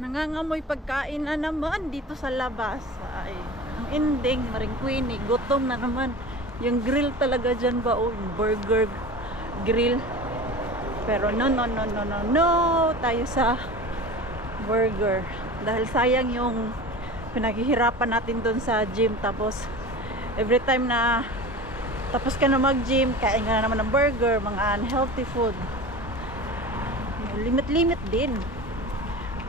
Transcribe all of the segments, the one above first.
Nangangamoy pagkain na naman dito sa labas. Ay, ang ending, maringkwini, gutom na naman. Yung grill talaga dyan ba? Oh, yung burger grill. Pero no, tayo sa burger. Dahil sayang yung pinaghihirapan natin doon sa gym. Tapos, every time na tapos ka na mag-gym, kain ka na naman ng burger, mga unhealthy food. Limit din.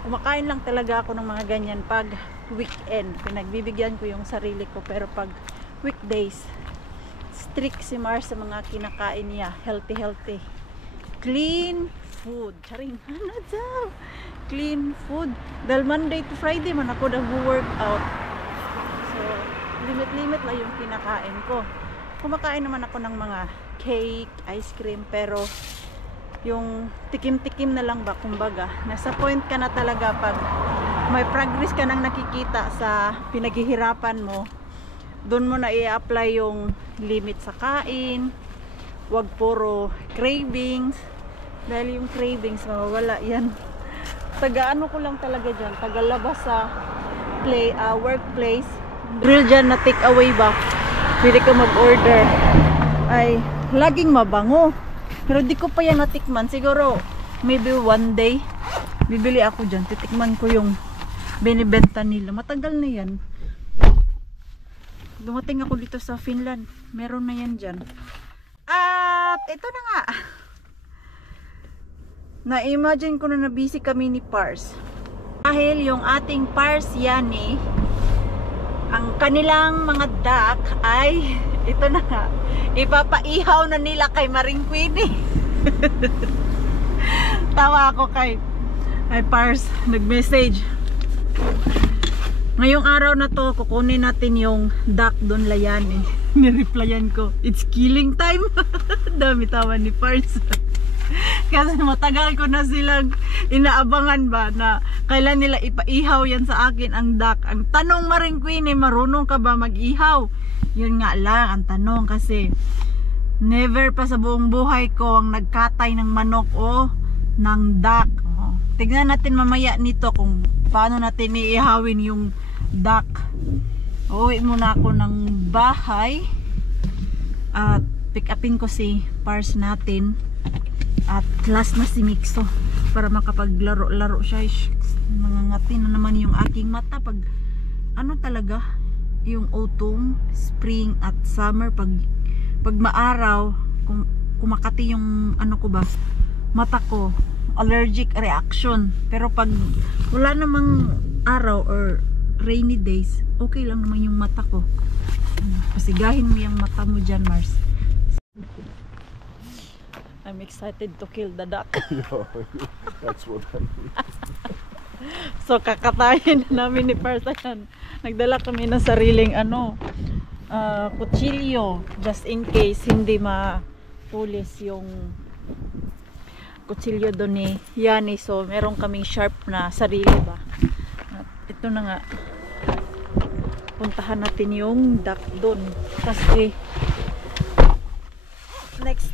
Kumakain lang talaga ako ng mga ganyan pag weekend. Pinagbibigyan ko yung sarili ko. Pero pag weekdays, strict si Mars sa mga kinakain niya. Healthy. Clean food. Charing, ano daw? Clean food. Dahil Monday to Friday man ako nag-workout. So, limit lang yung kinakain ko. Kumakain naman ako ng mga cake, ice cream, pero yung tikim-tikim na lang ba, kumbaga. Nasa point ka na talaga pag may progress ka nang nakikita sa pinaghihirapan mo, doon mo na i-apply yung limit sa kain. Wag puro cravings. Dahil yung cravings, mawawala yan. Taga-ano ko lang talaga dyan, taga-labas sa workplace. Grill dyan na take away ba? Pwede ka mag-order. Ay, laging mabango. Pero di ko pa yan natikman. Siguro, maybe one day, bibili ako dyan. Titikman ko yung binibenta nila. Matagal na yan. Dumating ako dito sa Finland. Meron na yan dyan. At ito na nga. Na-imagine ko na busy kami ni Pars. Dahil yung ating Pars Yani, ang kanilang mga duck ay, ito na nga, ipapaihaw na nila kay Maringkwini. Tawa ako kay Pars, nag-message. Ngayong araw na to, kukunin natin yung duck doon Layani. Nireplyan ko, it's killing time. Dami tawa ni Pars. Kasi matagal ko na silang inaabangan ba na kailan nila ipaihaw yan sa akin ang duck. Ang tanong Maringkwini, marunong ka ba mag-ihaw? Yun nga lang ang tanong kasi never pa sa buong buhay ko ang nagkatay ng manok o ng duck. Tignan natin mamaya nito kung paano natin iihawin yung duck. Uwi muna ako ng bahay at pick upin ko si Pars natin. At last na si Mixo para makapaglaro-laro siya. Nangangati na naman yung aking mata pag ano talaga yung autumn, spring at summer, pag maaraw kumakati yung ano ko ba, mata ko, allergic reaction. Pero pag wala namang araw or rainy days, okay lang naman yung mata ko. Pasigahin mo yung mata mo dyan, Mars. I'm excited to kill the duck. No, that's what I mean. So kakatayin na namin ni Pars. Nagdala kami ng sariling kutsilyo just in case hindi mapulis yung kutsilyo doon ni Yani. So meron kaming sharp na sarili ba. At ito na nga, puntahan natin yung duck doon kasi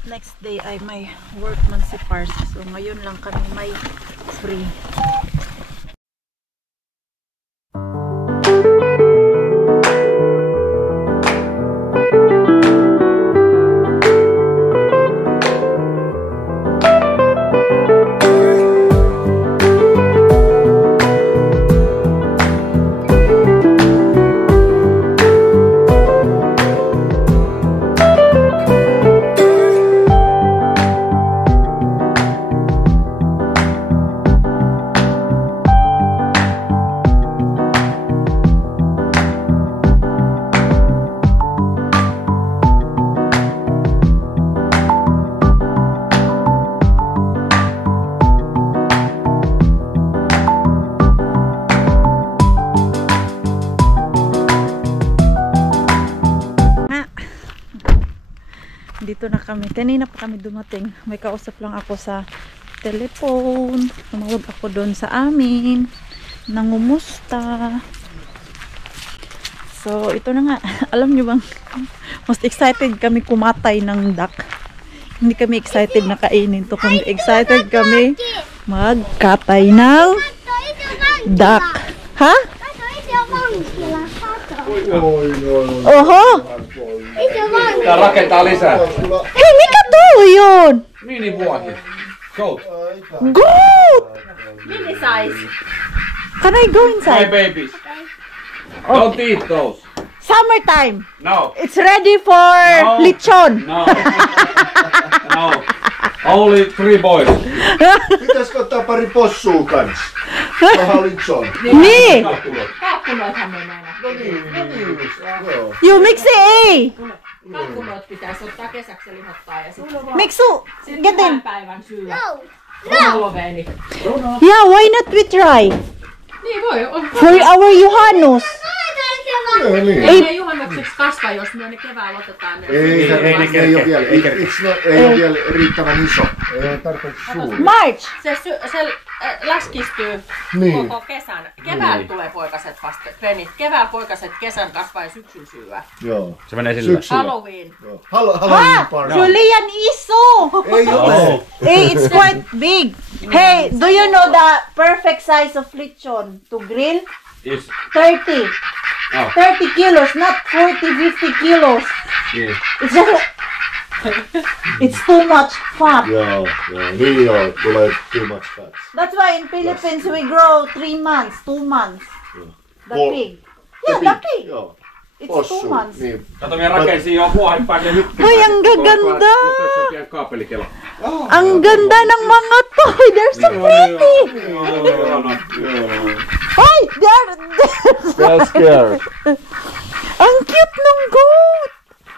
next day ay may workman si Pars. So ngayon lang kami may free. Dito na kami. Kanina pa kami dumating. May kausap lang ako sa telephone. Tumawag ako doon sa amin. Nangumusta. So, ito na nga. Alam nyo bang, most excited kami kumatay ng duck. Hindi kami excited na kainin to. Kundi excited kami magkatay ng duck. Ha? Oho! Tää rakentaa lisää. Hei, mikä tuo yun? Minivuohi. Goat. Goat! Mini size. Can I go My inside? babies. Don't eat those. Summertime. No. It's ready for No. lechon. No. No. Only 3 boys. Pitäisikö ottaa pari possua kans? Vähän litson. Niin. Kalkkunoithan me mennä. No niin, joo. Juu, miksi ei? Kalkkunoit pitäisi ottaa kesäksi lihottaa ja sitten Miksi sit Get tämän in. päivän syödä. Holoveeni. Yeah, why not we try? Niin voi. For our Juhannus. No niin. Ei ne juhannukseksi kasva, jos me ne keväällä otetaan ne. Ei ole vielä, ei ole vielä riittävän iso. Ei ole tarpeeksi suuri. March. Se läskistyy Niin. koko kesän. Keväällä tulee poikaset vasta treenit. Keväällä poikaset kesän kasvaa ja syksyllä syödä. Joo. Se menee sillä. Syksyllä. Halloween. Joo. Halloween party. Julian iso. Ei ole. Hey, it's quite big. Hey, do you know the perfect size of lechon to grill? Is 30. Oh. 30 kilos, not 40, 50 kilos. Yes. It's just, it's too much fat. Joo. Niin joo, tulee too much fat. That's why in Philippines we grow 3 months, 2 months. The Oh, pig. Yeah, the pig. Joo. It's 2 months. Niin. Kato, minä rakensin jo vuohen pääsee hyppimään. Ay, ang gaganda! Kaapelikelo. Ang ganda ng mga toy. They're so pretty. Ay, they're They're scared. ang cute ng goat.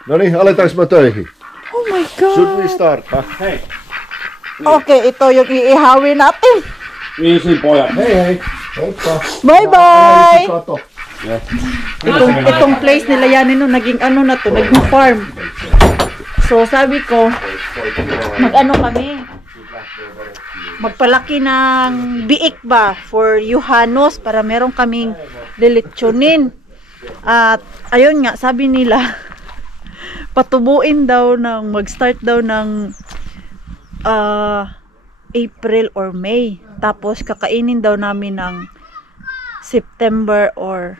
No niin, aletaanko me töihin? Oh my Should we God. start? Hei. Okay, ito yung iihawin natin. Niin pojat. Hei. Heippa. Bye-bye! Kato. Itong place nila yan, naging ano na to, naging farm. So sabi ko, mag-ano kami, magpalaki ng biik ba for Juhannus para meron kaming lilitsunin. At ayun nga, sabi nila, patubuin daw ng, mag-start daw ng April or May. Tapos kakainin daw namin ng September or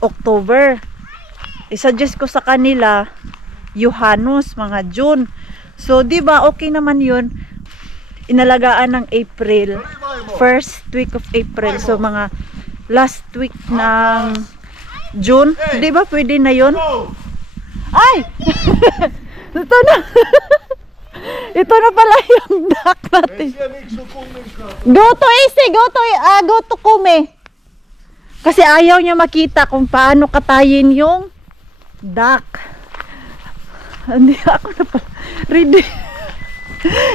October. I-suggest ko sa kanila Juhannus, mga June. So, di ba okay naman 'yun? Inalagaan ng April, first week of April. So, mga last week ng June. Di ba pwede na 'yun? Ay! Ito na. Ito na pala yung duck natin. Go to Kume. Kasi ayaw niya makita kung paano katayin yung duck. Hindi ako na pala. Ready.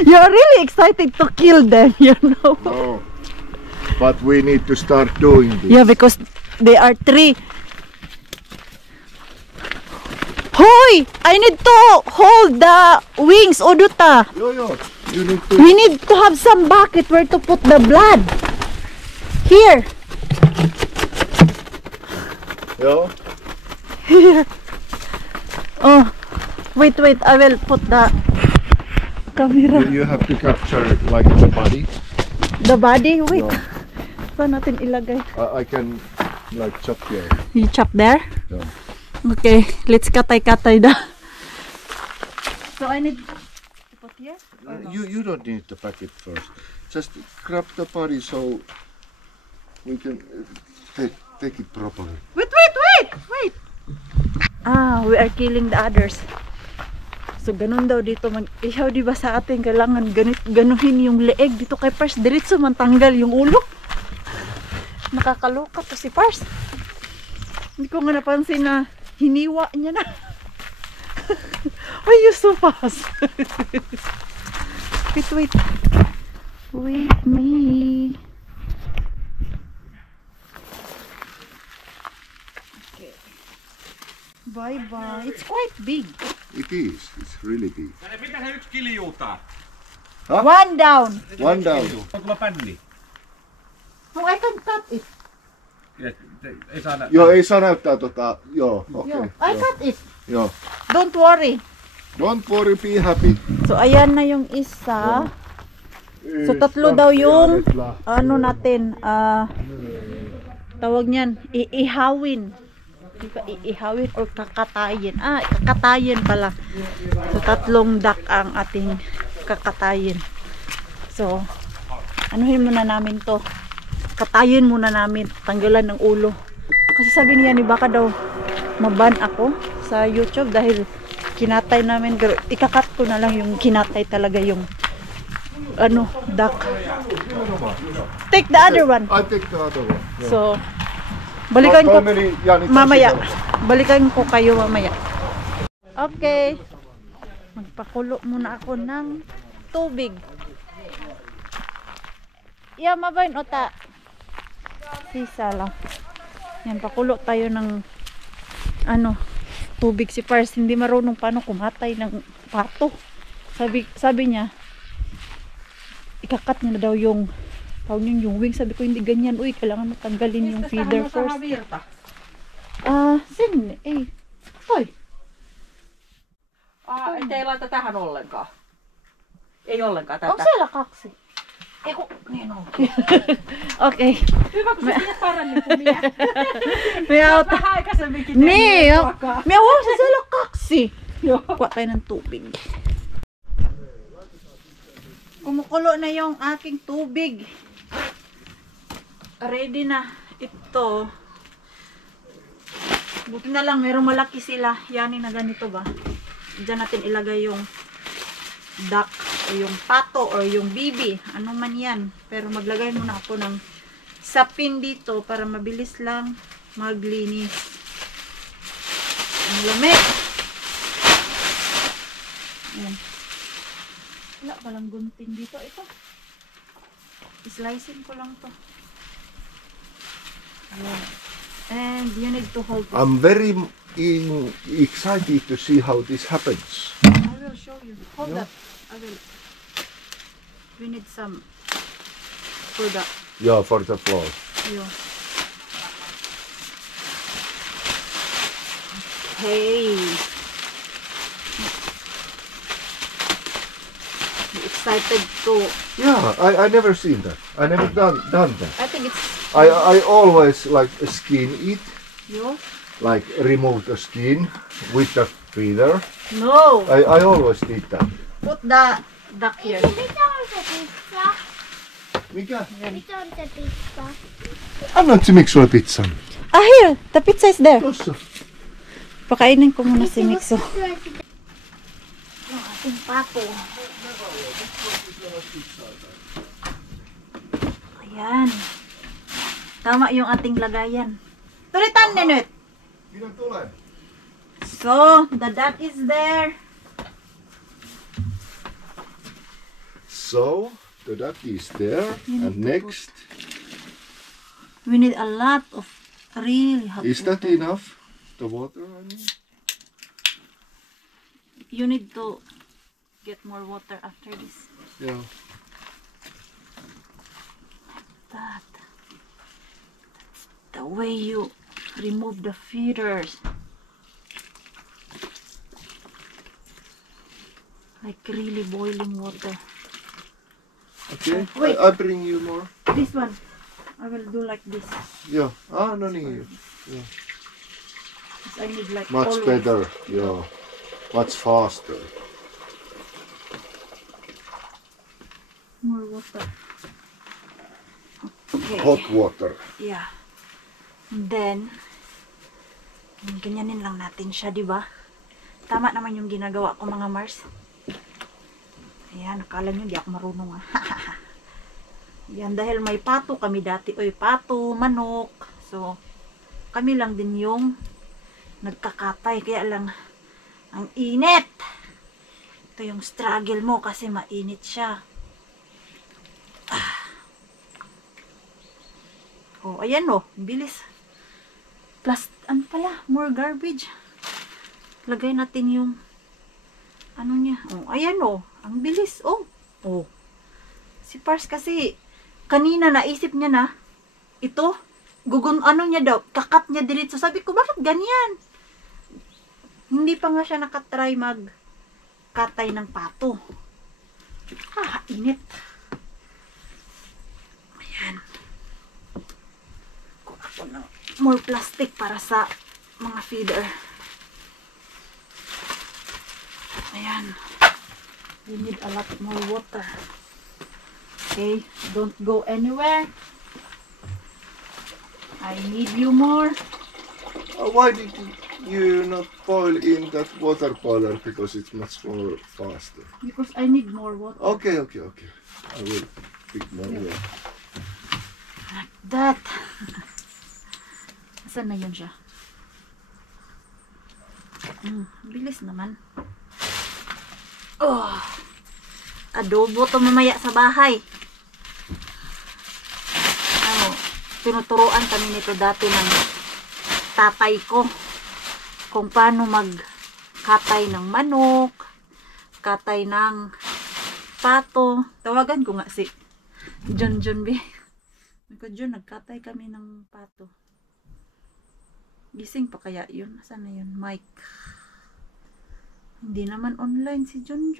You're really excited to kill them, you know. No. But we need to start doing this. Yeah, because they are 3. Hoy! I need to hold the wings, Oduta. Yo. You need to. We need to have some bucket where to put the blood. Here. Yo. Oh, wait. I will put the camera. You have to capture like the body. The body. Wait. Yeah. Saan natin ilagay? I can like chop here. You chop there? Yeah. Okay, let's katay da. So I need to put here? You don't need the packet first. Just grab the body so we can take it properly. Wait. We are killing the others. So ganun daw dito mag-ihaw, di ba sa atin kailangan ganuhin yung leeg dito kay Pars, diretso man tanggal yung ulo. Nakakaloka to si Pars. Hindi ko nga napansin na hiniwa niya na. Why you so fast? Wait. Wait me. Okay. Bye. It's quite big. It is. It's really big. Mitä se yksi kiljuutaa? One down. One down. On tulla pänni. No, I can cut it. Ei saa Joo, ei saa näyttää tota. Joo, okei. I cut it. Joo. Don't worry. Don't worry, be happy. So, ayan na yung isa. So, tatlo daw yung, ano natin, tawag niyan, iihawin. Di ba, iihawin or kakatayin? Kakatayin pala. So, 3 duck ang ating kakatayin. So, anuhin muna namin to. Katayin muna namin. Tanggalan ng ulo. Kasi sabi niya ni baka daw maban ako sa YouTube dahil kinatay namin. Ikakat ko na lang yung kinatay talaga yung duck. Take the other one. I take the other one. Yeah. So, balikan ko mamaya. Balikan ko kayo mamaya. Okay. Magpakulo muna ako ng tubig. Yeah, mabayin ota. Sisa lang. Yan, pakulo tayo ng tubig. Si Pars hindi marunong paano kumatay ng pato. Sabi niya, ikakat niya na daw yung wing. Sabi ko, hindi ganyan. Uy, kailangan matanggalin yung feeder first. Hoy. Te ei laita tähän ollenkaan. Ei ollenkaan tätä. Onko siellä 2? Niin on. Okay. Hyvä, kun sä tiedät paremmin kuin minä. May auta. Vähän aikaisemminkin Nee, tehnyt ruokaa. may huwag siellä 2. Kuha tayo ng tubig. Kumukulo na yung aking tubig. Ready na ito. Buti na lang, merong malaki sila. Yanin na ganito ba? Diyan natin ilagay yung duck o yung pato or yung bibi. Ano man yan. Pero maglagay muna ako ng sapin dito para mabilis lang maglinis. Ang lamig. Ayan. Wala palang gunting dito. Ito. Slicing ko lang to. Ayan. And you need to hold it. I'm very excited to see how this happens. I will show you. Hold that. I will. We need some for that. Yeah, for the floor. Yeah. Okay. You excited to? Yeah, I never seen that. I never done that. I think it's I always like skin it, you. like remove the skin with the feeder. No. I always did that. Put the duck here. Mitä on se pizza? Mikä? Mitä on se pizza? Annatko miksi sulle pizzan? Here. The pizza is there. Tossa. Pakainin ko muna si Mixo. Syö sitä. Yung ating pato. Ayan. Tama yung ating lagayan. Tulitan, Nenut. Minä tulen. So, the duck is there. So, the duck is there. And next, We need a lot of really hot is that water. enough? The water, I mean? You need to get more water after this. Yeah. That's the way you remove the feeders. Like really boiling water. Okay. Wait. I bring you more. This one, I will do like this. Yeah. No need. 'Cause I need like Much always. better. Yeah. Much faster. More water. Okay. Hot water. Yeah. And then, ganyanin lang natin siya, di ba? Tama naman yung ginagawa ko, mga Mars. Ayan, akala nyo, di ako marunong. Yan, dahil may pato kami dati. Oy, pato, manok. So, kami lang din yung nagkakatay. Kaya lang, ang init. Ito yung struggle mo kasi mainit siya. Oh, ayan oh, bilis. Plus, ano pala, more garbage. Lagay natin yung ano niya. Oh, ayan oh, ang bilis. Oh, oh. Si Pars kasi kanina naisip niya na ito, ano niya daw, kakat niya diretso. Sabi ko, bakit ganyan? Hindi pa nga siya nakatry katay ng pato. Init. Ayan. Kuha ako ng more plastic para sa mga feeder. Ayan. We need a lot more water. Okay, don't go anywhere. I need you more. Why did you not boil in that water boiler? Because it's much more faster. Because I need more water. Okay. I will pick more. Yeah. That. Asan na yun siya? Bilis naman. Oh, adobo to mamaya sa bahay. Tinuturuan kami nito dati ng tatay ko kung paano magkatay ng manok, katay ng pato. Tawagan ko nga si John B. John, nagkatay kami ng pato. Gising pa kaya yun? Saan na yun? Mike. Hindi naman online si John.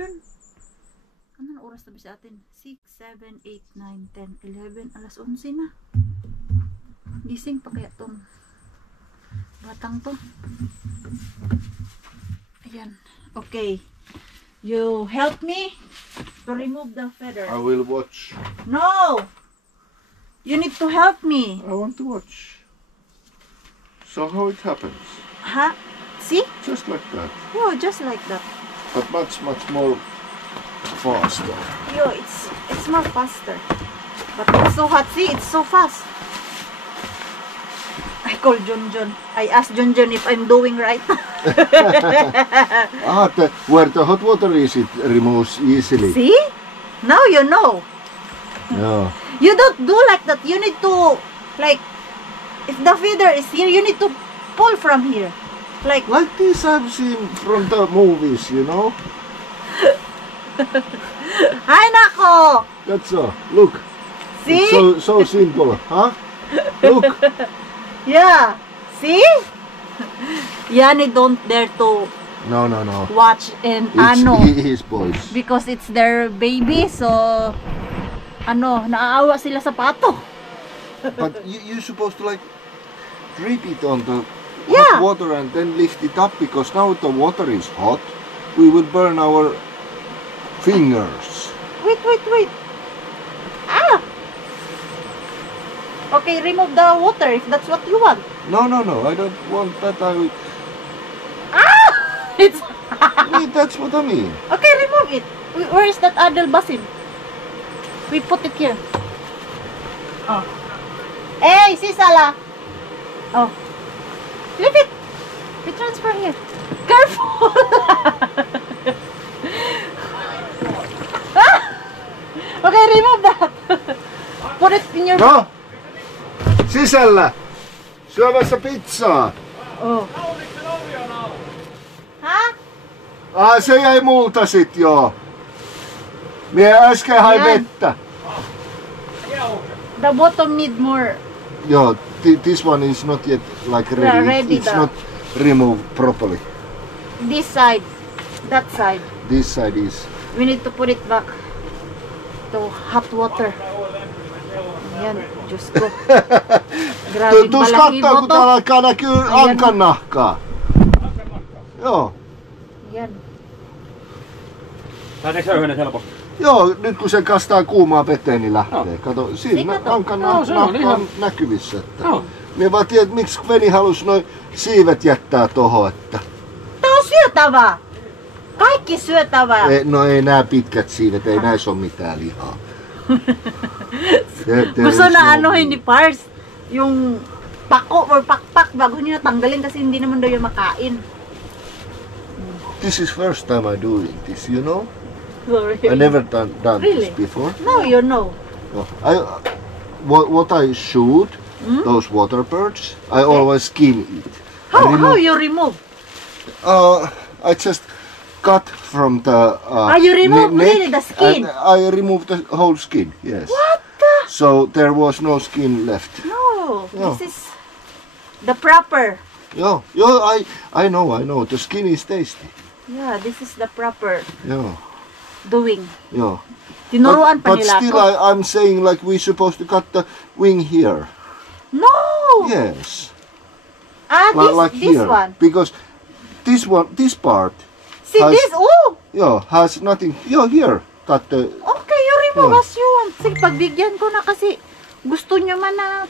Anong oras na ba sa atin? 6, 7, 8, 9, 10, 11, alas 11 na. Gising pa kaya tong batang to. Ayan. Okay. You help me to remove the feather. I will watch. No! You need to help me. I want to watch. So how it happens? Huh? See? Just like that. Yo, just like that. But much more faster. Yo, it's more faster. But it's so hot. See, it's so fast. I call John. I asked John if I'm doing right. Where the hot water is, it removes easily. See? Now you know. Yeah. You don't do like that. You need to, like, if the feeder is here, you need to pull from here. Like this I've seen from the movies, you know? Ay, nako! That's all. Look. See? It's so simple, huh? Look. Yeah. See? Yani don't dare to No. watch and It's his boys. because it's their baby, so naaawa sila sa pato. But you're supposed to like drip it on the Yeah. hot water and then lift it up, because now the water is hot. We will burn our fingers. Wait. Ah! Okay, remove the water if that's what you want. No. I don't want that. Ah! It's That's what I mean. okay, remove it. Where is that Adel Basim? We put it here. Oh. Hey, Sisala. Oh. Leave it. We transfer here. Careful. Ah! Okay, remove that. Put it in your... No! Sisällä! Syömässä pizzaa! Oh. Se jäi multa sit joo. Mie äsken hain Yan. vettä. The bottom need more. Joo, this one is not yet like ready. ready It's the- not removed properly. This side. That side. This side is. We need to put it back to hot water. Ayan, Diyos ko. Grabe Tuus balahibo kattaa, kun to. täällä alkaa näkyy Ayan. ankan nahkaa. Joo. Ayan. Lähteekö höyhenet helposti? Joo, nyt kun se kastaa kuumaa veteen, niin lähtee. Kato, siinä kato. ankan Joo, se on nahka ihan- on näkyvissä. Että. Joo. Mie vaan tiedän, miksi veli halusi noin siivet jättää tohon, että. Tää on syötävää. Kaikki syötävää. No ei nää pitkät siivet, ei näissä ole mitään lihaa. Gusto na anuhin ni Pars yung pako or pakpak bago niya tanggalin kasi hindi naman daw yung makain. This is first time I'm doing this, you know? Sorry. I never done Really? this before. Now you know. What I shoot, those water birds, I always skin it. How you remove? I just cut from the you remove neck really the skin? and I remove the whole skin, yes. What the? So there was no skin left. No. Yeah. This is the proper. I know, the skin is tasty. Yeah, this is the proper Yeah, doing. yeah. Tinuruan pa But nila still, ako. I'm saying like we're supposed to cut the wing here. No! Yes, Ah, this here. one. Because this part, See has- this? Oh! yeah, has nothing. Yeah, here. Cut the. Okay, you remove Oh. as you want. Sige, pagbigyan ko na kasi gusto niya man na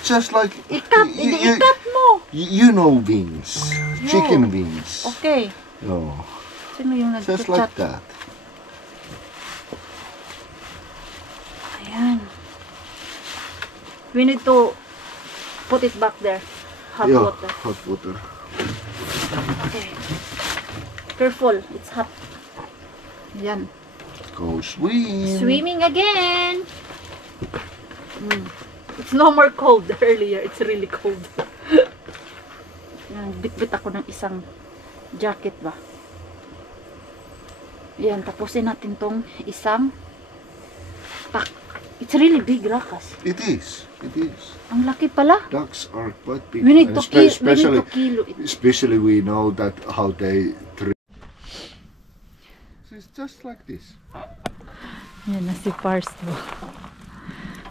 Just like ikat. Hindi, ikat mo. you know wings, chicken wings. Okay. No, Sino yung just nagchat? like that. Ayan. We need to put it back there. Hot Yeah, water. hot water. Okay. Careful, it's hot. Ayan. Go swim. Swimming again. It's no more cold. Earlier, it's really cold. Yan, bit-bit ako ng isang jacket ba. Yan, tapusin natin tong isang pack. It's really big, Rakas. It is. It is. Ang laki pala. Ducks are quite big. We need And to kilo it. especially we know that how they treat. It's just like this. Yan na si Pars.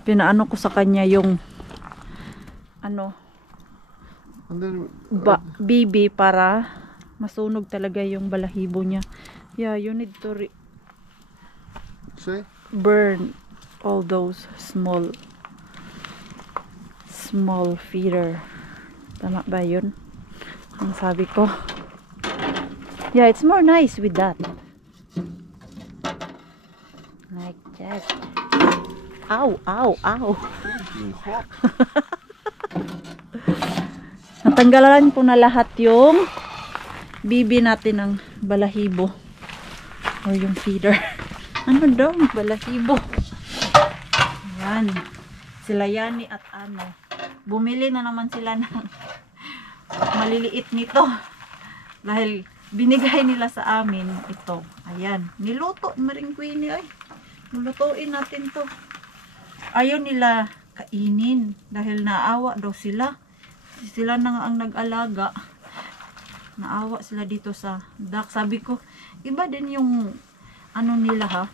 Pinaano ko sa kanya yung ano, And then bibi para masunog talaga yung balahibo niya. Yeah, you need to say burn all those small feeder. Tama ba yun? Ang sabi ko. Yeah, it's more nice with that. Like that. Ow, ow, ow. freaking hot. Natanggalan ko na lahat yung bibi natin ng balahibo. Or yung feeder. Ano daw? Balahibo. Ayan. Sila Yani at ano. Bumili na naman sila ng maliliit nito. Dahil binigay nila sa amin ito. Ayan. Niluto. Maring Queenie ay. Nilutuin natin to. Ayaw nila kainin. Dahil naawa daw sila. Sila na nga ang nag-alaga. Naawa sila dito sa duck. Sabi ko, iba din yung ano nila ha.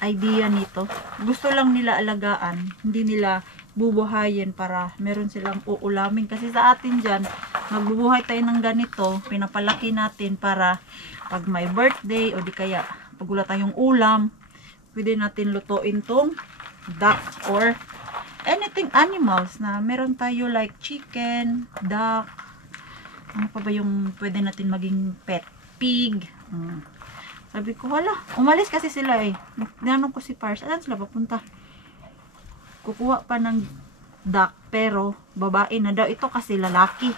Idea nito. Gusto lang nila alagaan. Hindi nila bubuhayin para meron silang uulamin. Kasi sa atin dyan, magbubuhay tayo ng ganito. Pinapalaki natin para pag may birthday o di kaya pag wala tayong ulam, pwede natin lutuin tong duck or anything animals na meron tayo like chicken, duck, ano pa ba yung pwede natin maging pet? Pig. Sabi ko, wala. Umalis kasi sila eh. Tinanong ko si Pars, saan sila papunta? Kukuha pa ng duck, pero babae na daw. Ito kasi lalaki.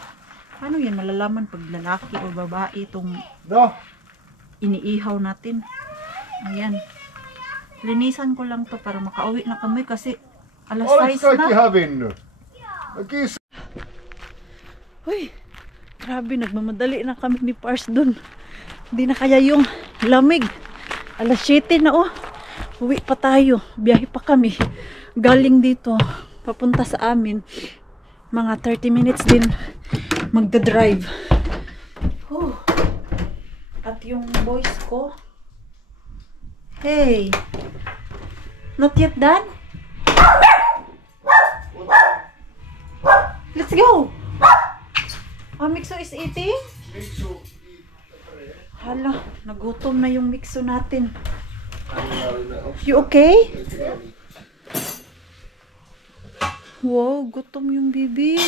Paano yan malalaman pag lalaki o babae itong No. iniihaw natin? Ayan. Linisan ko lang to para makauwi na kami kasi alas 6 na. having. Okay. Uy, grabe, nagmamadali na kami ni Pars dun. Hindi na kaya yung lamig. Alas 7 na oh. Uwi pa tayo. Biyahe pa kami. Galing dito. Papunta sa amin. Mga 30 minutes din magdadrive. At yung boys ko. Hey. Not yet done? Let's go. Mixo is eating? Hala, nagutom na yung mixo natin. You okay? Wow, gutom yung bibi.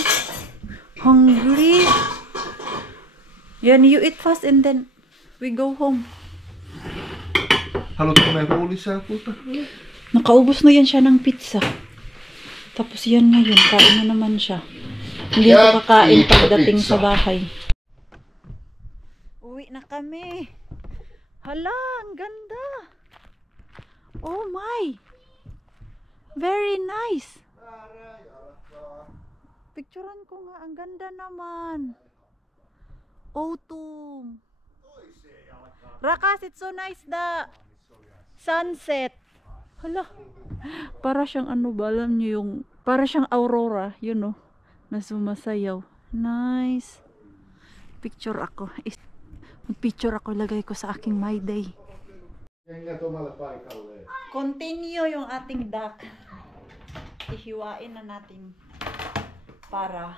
Hungry. Yan, you eat fast and then we go home. Haluatko may huulisää kulta? Nakaubos na yan siya ng pizza. Tapos yan ngayon, kain na naman siya. Hindi pa kakain pagdating sa bahay. Uwi na kami. Hala, ang ganda. Oh my. Very nice. Picturean ko nga, ang ganda naman. Autumn. Rakas, it's so nice the sunset. Hala. Para siyang ano ba, alam niyo yung, para siyang aurora, yun know, na sumasayaw. Nice. Picture ako. Mag-picture ako, lagay ko sa aking My Day. Kengät omalle paikalleen. Continue yung ating duck. Ihiwain na natin para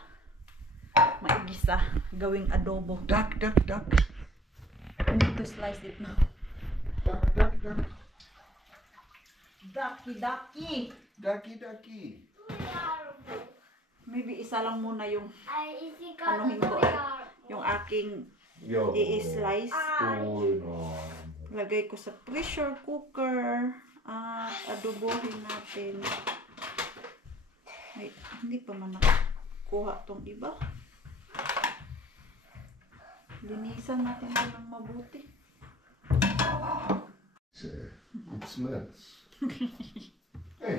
maigisa, gawing adobo. Duck, duck, duck. I need to slice it now. Duck, duck, duck. Ducky, ducky! Ducky, ducky. Maybe isa lang muna yung Ai, isi anuhin ko, yung aking Joo. i-slice. Oi, no. Lagay ko sa pressure cooker at adobohin natin. Ay, hindi pa man nakuha tong iba. Linisan natin ito ng mabuti. It smells. Hey.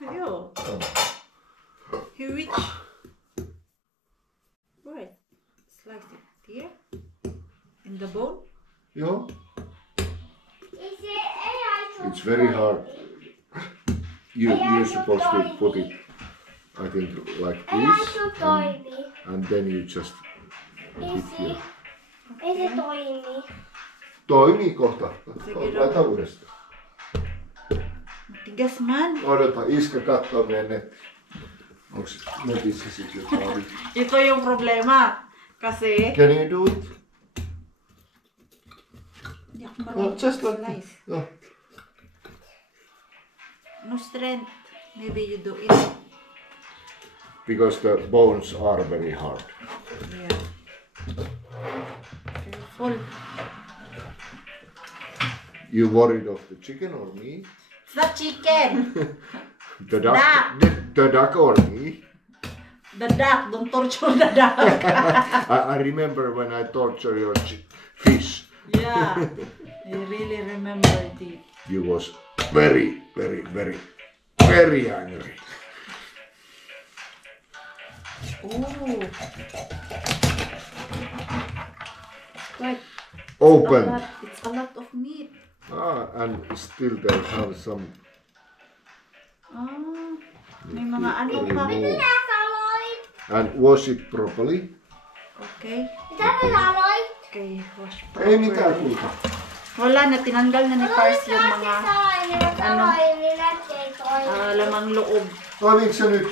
Ayo. Oh. Here which? Right. Slice it here. In the bowl. Joo. Isi, ei aisu. It's very hard. You're supposed to put it, I think, like Ei this, aisu toimi. and then you just hit Isi, here. ei se toimi. Toimii kohta. Sige, Laita uudestaan. Matigas man. Odota, iskä kattoo meidän netti. Onks netissä sit jotain? Ito yung problema. Kasi, Can you do it? hindi ako No, marunong just like slice. this. No. No strength. Maybe you do it. Because the bones are very hard. Yeah. Careful. You worried of the chicken or me? It's not chicken. The duck? Duck. The duck or me? The duck. Don't torture the duck. I remember when I torture your fish. Yeah. I really remember it. You was very, very, very, very angry. Ooh. Quite Open. a lot. It's a lot of meat. And still they have some. Ah, may mga ano pa. Remove. Minä sanoin. And wash it properly. Okay. Mitä minä sanoin? Okay, wash Ei mitään properly. kulta. Wala na, tinanggal na ni Pars yung mga ano, lamang loob. Oliko se nyt?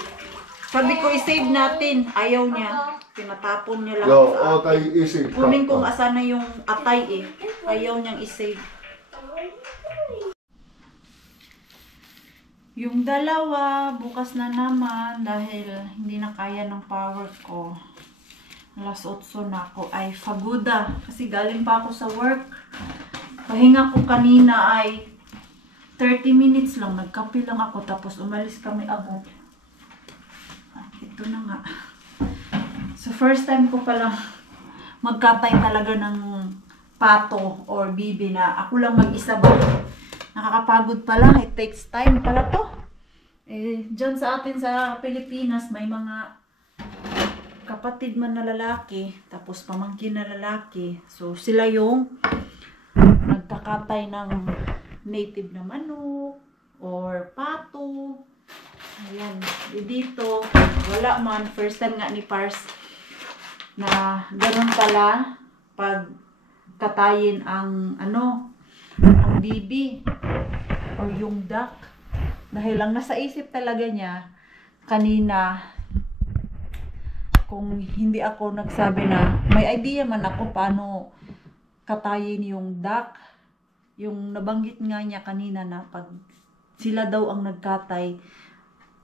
Sabi ko, i-save natin. Ayaw niya. Tinatapon niya lang Joo, sa oota akin. isi Kunin kong kattaa. asa na yung atay eh. Ayaw niyang i-save. Yung dalawa, bukas na naman dahil hindi na kaya ng power ko. Alas 8 na ako ay faguda kasi galing pa ako sa work. Pahinga ko kanina ay 30 minutes lang. Nagkape lang ako tapos umalis kami agad. Ito na nga. So first time ko palang magkatay talaga ng pato or bibi na ako lang mag-isa ba. Nakakapagod pala. It takes time pala to. Eh, dyan sa atin sa Pilipinas may mga kapatid man na lalaki, tapos pamangkin na lalaki. So, sila yung nagkakatay ng native na manok or pato. Ayan. Dito, wala man. First time nga ni Pars na ganun pala pag katayin ang ano, ang bibi or yung duck. Dahil lang nasa isip talaga niya kanina, kung hindi ako nagsabi na may idea man ako paano katayin yung duck. Yung nabanggit nga niya kanina na pag sila daw ang nagkatay,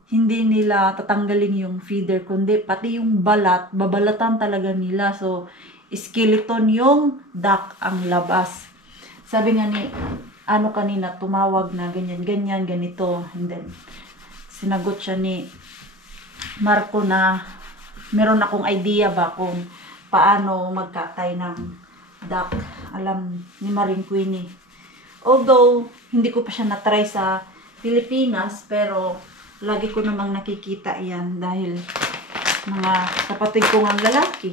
hindi nila tatanggalin yung feeder, kundi pati yung balat, babalatan talaga nila. So, skeleton yung duck ang labas. Sabi nga ni, ano kanina, tumawag na ganyan, ganyan, ganito. And then, sinagot siya ni Marco na meron akong idea ba kung paano magkatay ng duck. Alam ni Maring Queenie. Although, hindi ko pa siya na-try sa Pilipinas, pero lagi ko namang nakikita yan dahil mga kapatid ko ng lalaki.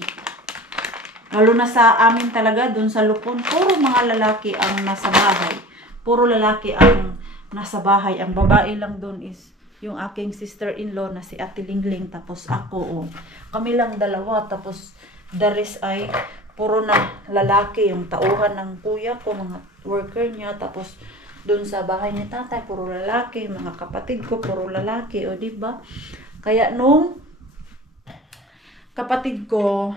Lalo na sa amin talaga, dun sa Lupon, puro mga lalaki ang nasa bahay. Puro lalaki ang nasa bahay. Ang babae lang dun is yung aking sister-in-law na si Ate Lingling, tapos ako. Oh. Kami lang dalawa, tapos the rest ay puro na lalaki yung tauhan ng kuya ko, mga worker niya. Tapos doon sa bahay ni tatay, puro lalaki. Mga kapatid ko, puro lalaki. O diba? Kaya nung kapatid ko,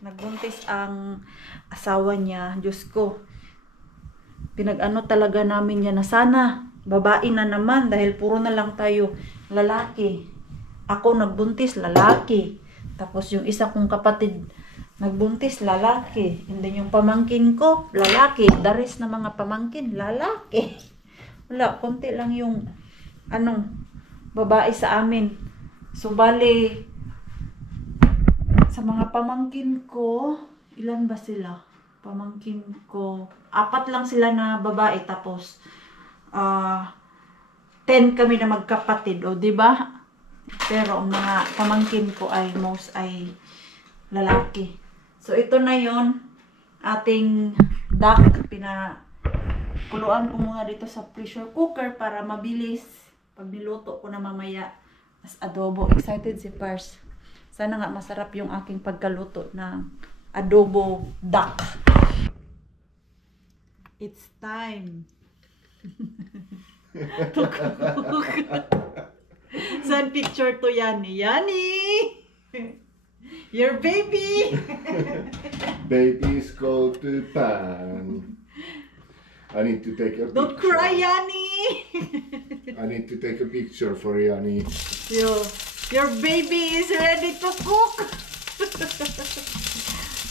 nagbuntis ang asawa niya, Diyos ko, pinag-ano talaga namin niya na sana babae na naman dahil puro na lang tayo lalaki. Ako nagbuntis, lalaki. Tapos yung isa kong kapatid nagbuntis, lalaki. And then yung pamangkin ko, lalaki. The rest na mga pamangkin, lalaki. Wala, konti lang yung babae sa amin. So bali, sa mga pamangkin ko, ilan ba sila? Pamangkin ko, 4 lang sila na babae. Tapos 10 kami na magkapatid, o diba? Pero ang mga pamangkin ko ay most ay lalaki. So ito na yon ating duck. Pinakuluan ko muna dito sa pressure cooker para mabilis. Pag niluto ko na mamaya as adobo. Excited si Pars. Sana nga masarap yung aking pagkaluto ng adobo duck. It's time. Send picture to Yani. Yani! Your baby! Babies go to pan. I need to take a picture. Don't cry, Yani! I need to take a picture for Yanni. Your baby is ready to cook!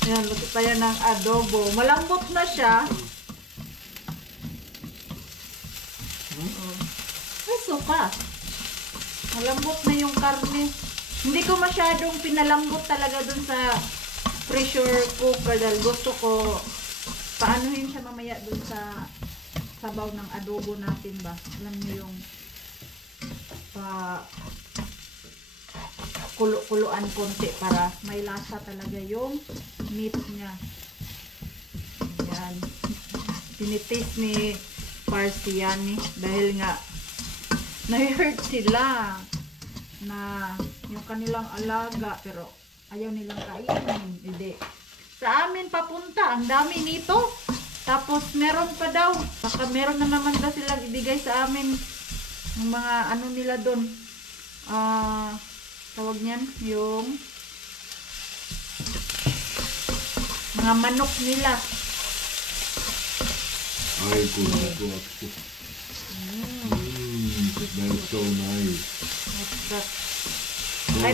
Ayan, luto tayo ng adobo. Malambot na siya. Ay, suka. Malambot na yung karne. Hindi ko masyadong pinalambot talaga dun sa pressure cooker dahil gusto ko paanuhin siya mamaya dun sa sabaw ng adobo natin ba. Alam niyo yung kulo-kuloan konti para may lasa talaga yung meat niya. Ayan. Tinitis ni Parsiani dahil nga na-hurt sila na yung kanilang alaga pero ayaw nilang kainin. Hindi. Sa amin papunta, ang dami nito. Tapos meron pa daw. Baka meron na naman daw silang ibigay sa amin ng mga ano nila doon. Tawag niyan, yung mga manok nila. Ay, good. It smells so nice. What's that? So I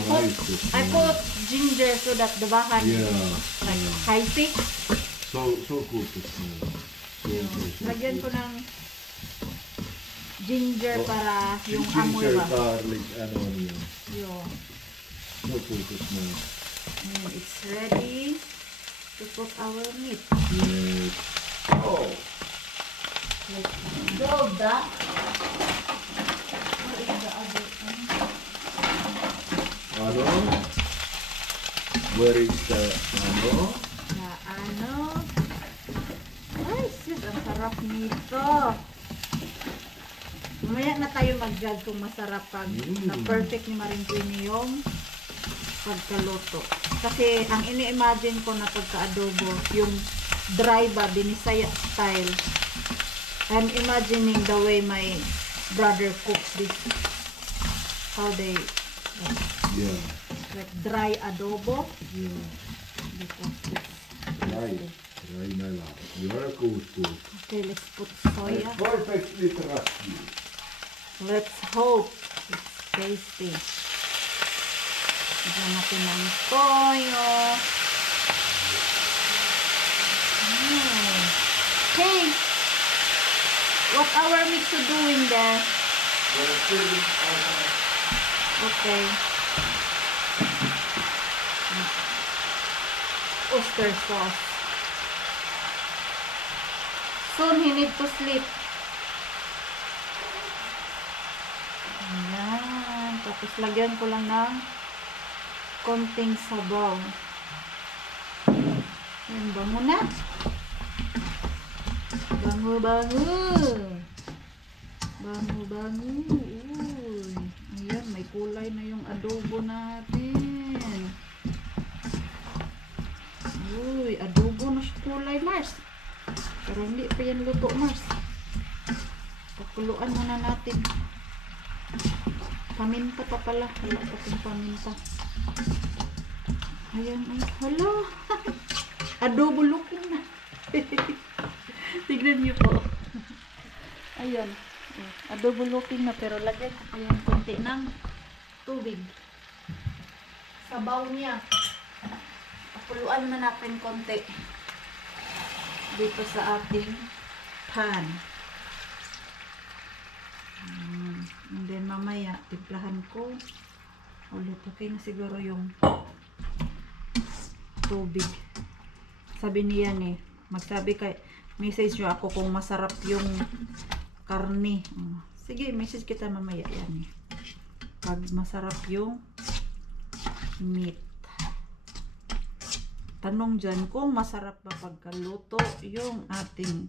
put ginger so that the bahan like spicy. So good to smell. So Lagyan ko ng ginger para yung ginger, amoy ba. garlic, and onion. Yun. So good to smell. And it's ready to put our meat. Yes. Oh. Let's go that. What is the other one? Ano? Where is the ano? Na ano? Ay, sis, ang sarap nito. Mamaya na tayo mag-judge kung masarap pag na-perfect ni Maring Queenie yung pagkaluto. Kasi ang ini-imagine ko na pagka-adobo, yung dry ba, binisaya style. I'm imagining the way my brother cooks this. How they Yeah. like dry adobo. Yeah. Because Right. Right, my love. You are a good cook. okay, let's put soya. I perfectly trust you. Let's hope it's tasty. Lagyan natin ng toyo. Hey! What our mix to doing there? Okay. Oyster sauce. Soon he need to sleep. Ayan. Tapos lagyan ko lang ng konting sabaw. Ayan, bango na. Bango-bango. Bango-bango. Uy. Ayan, may kulay na yung adobo natin. Uy, adobo na siya kulay, Mars. Pero hindi pa yan luto, Mars. Pakuluan muna natin. Paminta pa pala. Wala pa itong paminta. Ayan, ay, hala. Adobo looking na. Tignan niyo po. Ayan. Adobo looking na, pero lagyan ko pa yung konti ng tubig. Sabaw niya. Pakuluan na natin konti. Dito sa ating pan. And then mamaya, timplahan ko. Ulit, okay na siguro yung tubig. Sabi niya magsabi kay, message nyo ako kung masarap yung karne. Sige, message kita mamaya yan pag masarap yung meat. Tanong dyan kung masarap ba pagkaluto yung ating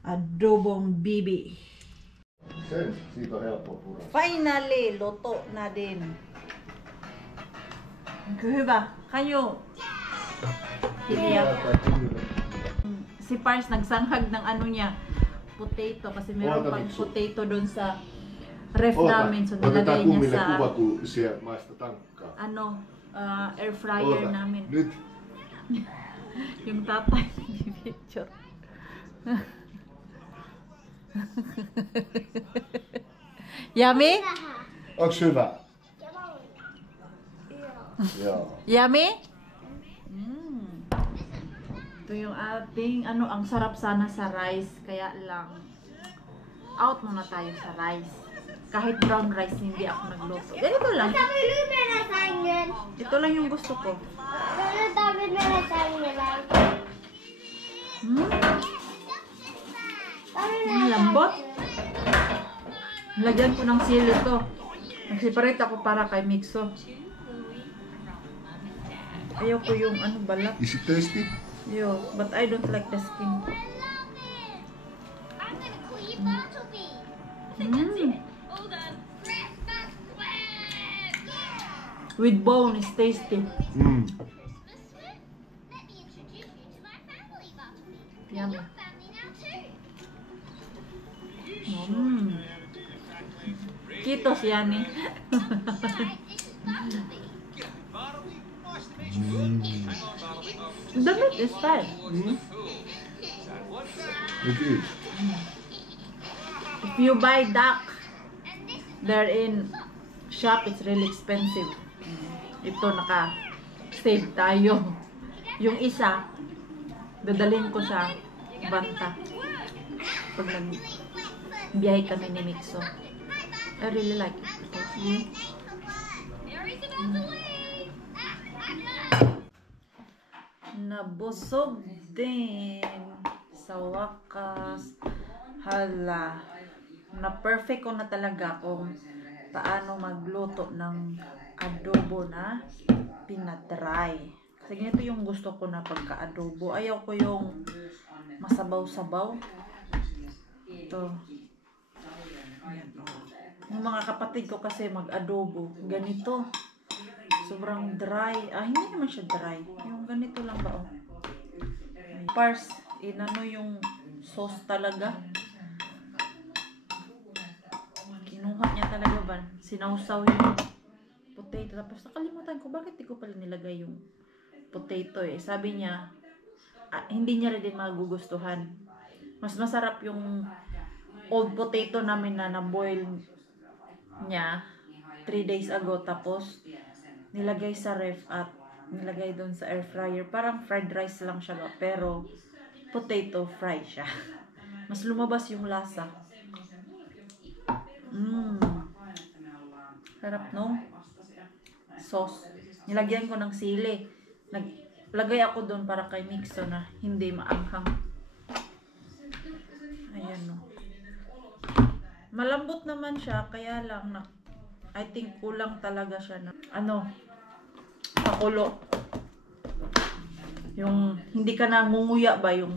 adobong bibi. Sen, siitä on helppo purra. Finally, luto na din. Hyvä. Kayo. Hiliyak. Si Pars nagsanghag ng ano niya, potato. Kasi meron pang potato doon sa ref namin. So nilagay niya sa kuva, kun siellä maista tankkaa. ano, air fryer namin. Nyt. Yung tatay picture. Yummy? Onks hyvä? Joo. Yummy? Ito yung ating, ang sarap sana sa rice. Kaya lang, out muna tayo sa rice. Kahit brown rice, hindi ako nagluto. Ganito lang. Sabi lupa na sangin. Ito lang yung gusto ko. Sabi na sangin lang. Ang lambot. Lagyan ko ng sili to. Nag-separate ako para kay Mixo. Ayaw ko yung balat. Is it tasty? Yo, but I don't like the skin. I'm gonna call you Bartleby. With bone is tasty. Mm. Let me introduce you to my family, Bartleby. Yummy. Family now too. Kitos yan eh. The meat is fine. It is. If you buy duck, they're in shop, it's really expensive. Ito naka-save tayo. Yung isa, dadalhin ko sa Banta. Pag nag-biyahe kami ni Mixo. I really like it. Nabusog din sa wakas. Hala, na perfect ko na talaga kung paano magluto ng adobo na pinatry. Kasi ganito yung gusto ko na pagka-adobo. Ayaw ko yung masabaw-sabaw. Ito. Yung mga kapatid ko kasi mag-adobo. Ganito. Sobrang dry. Hindi naman siya dry. Yung ganito lang ba, oh. Pars, inano yung sauce talaga. Kinuha niya talaga ba? Sinawsaw yung potato. Tapos nakalimutan ko, bakit di ko pala nilagay yung potato eh. Sabi niya, hindi niya rin din magugustuhan. Mas masarap yung old potato namin na na-boil niya 3 days ago. Tapos, nilagay sa ref at nilagay doon sa air fryer. Parang fried rice lang siya ba? Pero, potato fry siya. Mas lumabas yung lasa. Sarap, no? Sauce. Nilagyan ko ng sili. Naglagay ako doon para kay Mixo na hindi maanghang. Ayan, no? Malambot naman siya, kaya lang I think kulang talaga siya na pakulo. Yung hindi ka na ngunguya ba, yung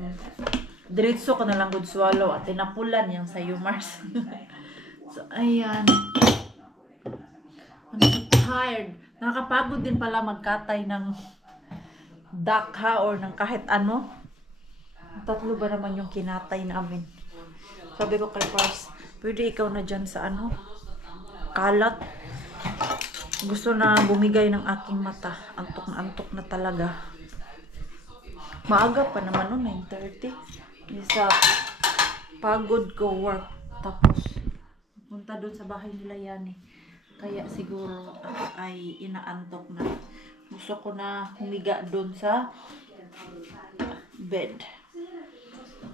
diretso ka na lang good swallow at tinapulan yung sa Mars. So ayan, I'm so tired. Nakakapagod din pala magkatay ng duck ha, or ng kahit ano. Tatlo ba naman yung kinatay namin. Sabi ko kay Pars, pwede ikaw na dyan sa ano, kalat. Gusto na bumigay ng aking mata. Antok na talaga. Maaga pa naman no, 9:30. Isa pagod ko work. Tapos punta doon sa bahay nila Yani. Kaya siguro ako ay inaantok na. Gusto ko na humiga doon sa bed.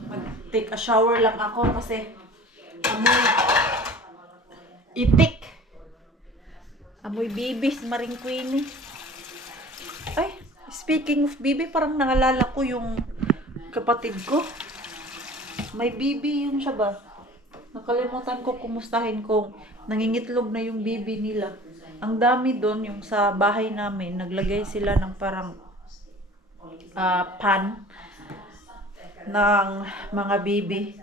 Mag-take a shower lang ako kasi amoy itik. Amoy baby si Maring Queenie. Ay, speaking of baby, parang naalala ko yung kapatid ko. May baby yun siya ba? Nakalimutan ko kumustahin kung nangingitlog na yung baby nila. Ang dami doon, yung sa bahay namin, naglagay sila ng parang pan ng mga baby.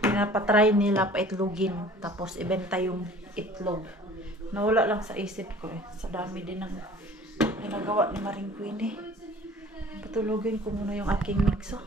Pinapatry nila paitlogin, tapos ibenta yung itlog. Nawala lang sa isip ko eh. Sa dami din ng ginagawa ni Maring Queenie. Patulogin ko muna yung aking mixo.